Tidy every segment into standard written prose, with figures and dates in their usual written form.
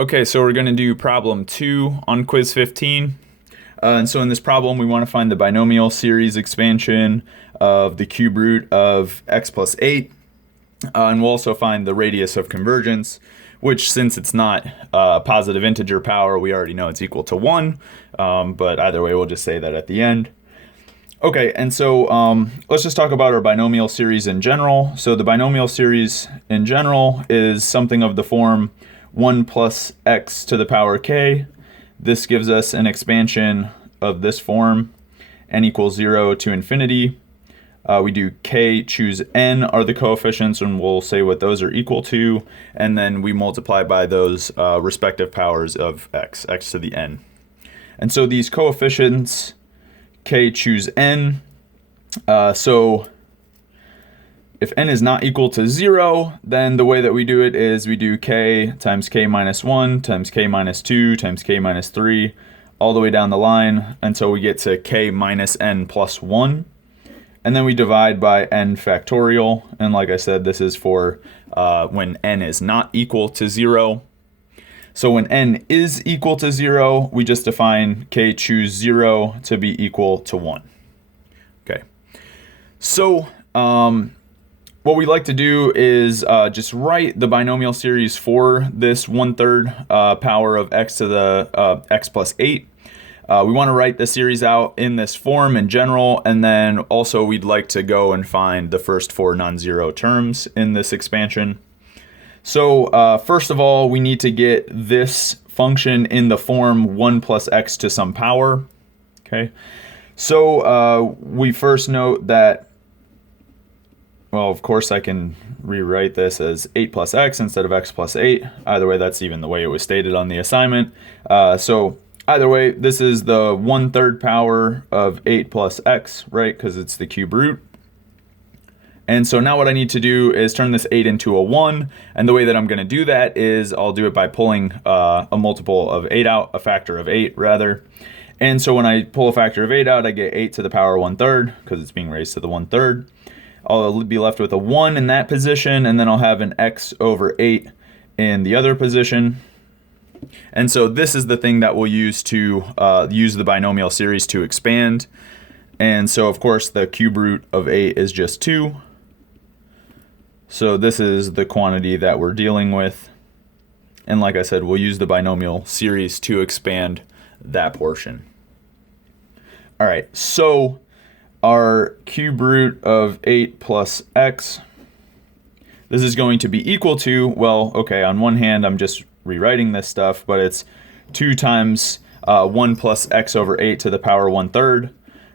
Okay, so we're going to do problem 2 on quiz 15. And so in this problem, we want to find the binomial series expansion of the cube root of x plus 8. And we'll also find the radius of convergence, which since it's not a positive integer power, we already know it's equal to 1. But either way, we'll just say that at the end. Okay, and so let's just talk about our binomial series in general. So the binomial series in general is something of the form 1 plus x to the power k. This gives us an expansion of this form, n equals 0 to infinity. We do k, choose n are the coefficients, and we'll say what those are equal to, and then we multiply by those respective powers of x to the n. And so these coefficients, k, choose n, so if n is not equal to 0, then the way that we do it is we do k times k minus 1 times k minus 2 times k minus 3 all the way down the line until we get to k minus n plus 1. And then we divide by n factorial. And like I said, this is for when n is not equal to 0. So when n is equal to 0, we just define k choose 0 to be equal to 1. Okay. So what we like to do is just write the binomial series for this 1/3 power of x to the x plus 8. We want to write the series out in this form in general, and then also we'd like to go and find the first 4 non-zero terms in this expansion. So first of all, we need to get this function in the form 1 plus x to some power. Okay, so we first note that, well, of course I can rewrite this as 8 plus x instead of x plus 8. Either way, that's even the way it was stated on the assignment. So either way, this is the 1/3 power of 8 plus x, right? Because it's the cube root. And so now what I need to do is turn this 8 into a 1. And the way that I'm going to do that is I'll do it by pulling a multiple of 8 out, a factor of 8 rather. And so when I pull a factor of 8 out, I get 8 to the power 1/3 because it's being raised to the 1/3. I'll be left with a 1 in that position, and then I'll have an x over 8 in the other position. And so this is the thing that we'll use to use the binomial series to expand. And so, of course, the cube root of 8 is just 2. So this is the quantity that we're dealing with. And like I said, we'll use the binomial series to expand that portion. All right, so our cube root of 8 plus x, this is going to be equal to, well, okay, on one hand, I'm just rewriting this stuff, but it's 2 times 1 plus x over 8 to the power 1/3,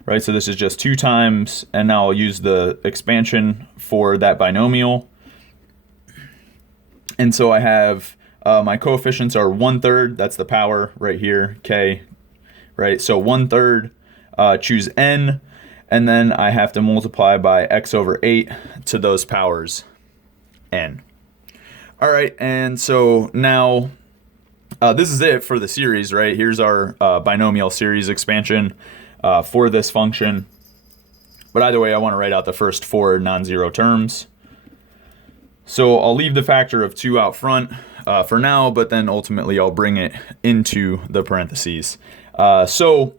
right? So this is just 2 times, and now I'll use the expansion for that binomial. And so I have my coefficients are 1/3, that's the power right here, k, right? So 1/3, choose n, and then I have to multiply by x over 8 to those powers n. All right, and so now this is it for the series, right? Here's our binomial series expansion for this function. But either way, I want to write out the first 4 non-zero terms. So I'll leave the factor of 2 out front for now, but then ultimately I'll bring it into the parentheses. So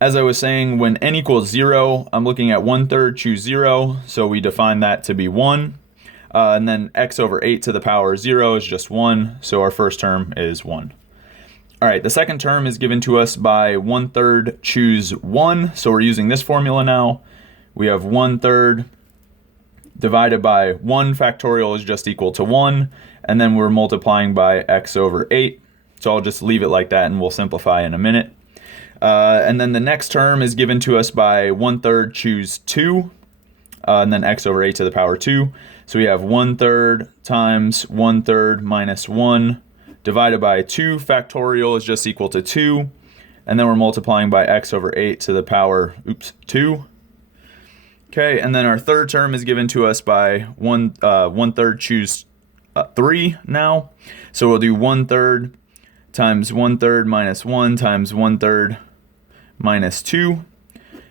as I was saying, when n equals 0, I'm looking at 1/3, choose 0. So we define that to be 1. And then x over 8 to the power 0 is just 1. So our first term is 1. All right, the second term is given to us by 1/3, choose 1. So we're using this formula now. We have 1/3 divided by 1 factorial is just equal to 1. And then we're multiplying by x over 8. So I'll just leave it like that and we'll simplify in a minute. And then the next term is given to us by 1/3, choose 2. And then x over 8 to the power 2. So we have 1/3 times 1/3 minus 1 divided by 2 factorial is just equal to 2. And then we're multiplying by x over 8 to the power, 2. Okay, and then our third term is given to us by 1/3 choose 3 now. So we'll do 1/3 times 1/3 minus 1 times 1/3 minus 2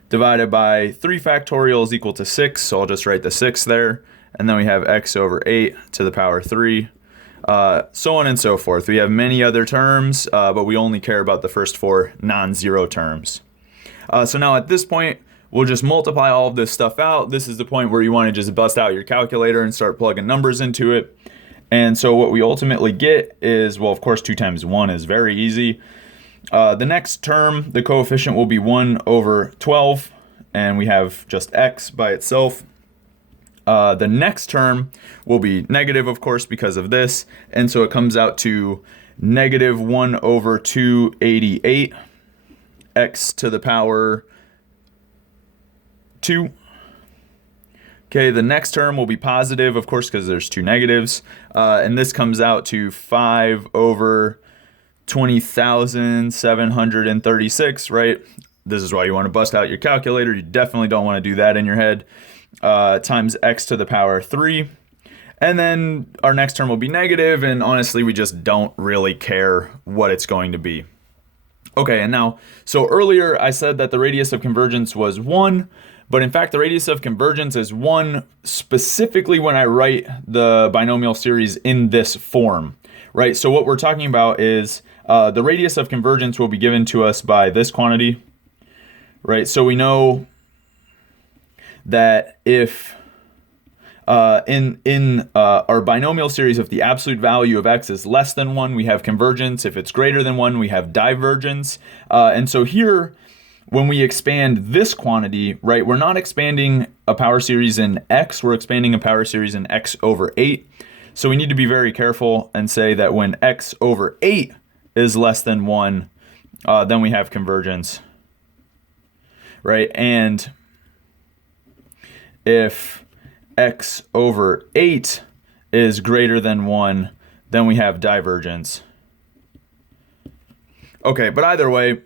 divided by 3 factorial is equal to 6. So I'll just write the 6 there. And then we have x over 8 to the power 3 so on and so forth. We have many other terms, but we only care about the first four non-zero terms. So now at this point, we'll just multiply all of this stuff out. This is the point where you want to just bust out your calculator and start plugging numbers into it. And so what we ultimately get is, well, of course, 2 times 1 is very easy. The next term, the coefficient will be 1 over 12, and we have just x by itself. The next term will be negative, of course, because of this, and so it comes out to negative 1 over 288, x to the power 2. Okay, the next term will be positive, of course, because there's 2 negatives, and this comes out to 5 over 20,736, right? This is why you want to bust out your calculator. You definitely don't want to do that in your head. Times x to the power 3. And then our next term will be negative, and honestly, we just don't really care what it's going to be. Okay, and now, so earlier I said that the radius of convergence was 1, but in fact the radius of convergence is 1 specifically when I write the binomial series in this form, right? So what we're talking about is the radius of convergence will be given to us by this quantity, right? So we know that if in our binomial series, if the absolute value of x is less than 1, we have convergence. If it's greater than 1, we have divergence. And so here, when we expand this quantity, right, we're not expanding a power series in x, we're expanding a power series in x over 8. So we need to be very careful and say that when x over 8 is less than 1, then we have convergence, right? And if x over 8 is greater than 1, then we have divergence. Okay, but either way,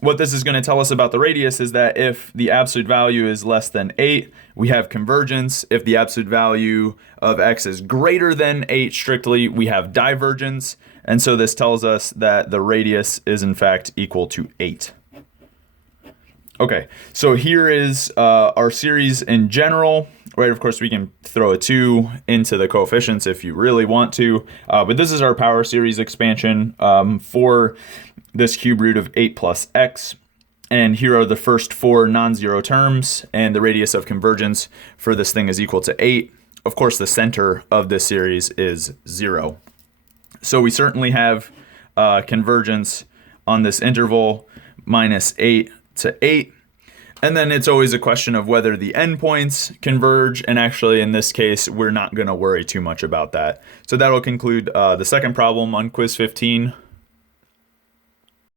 what this is going to tell us about the radius is that if the absolute value is less than 8, we have convergence. If the absolute value of x is greater than 8 strictly, we have divergence. And so this tells us that the radius is in fact equal to 8. Okay, so here is our series in general, right? Of course, we can throw a 2 into the coefficients if you really want to, but this is our power series expansion for this cube root of 8 plus x. And here are the first 4 non-zero terms, and the radius of convergence for this thing is equal to 8. Of course, the center of this series is 0. So we certainly have convergence on this interval minus 8 to 8. And then it's always a question of whether the endpoints converge, and actually in this case, we're not going to worry too much about that. So that'll conclude the second problem on quiz 15.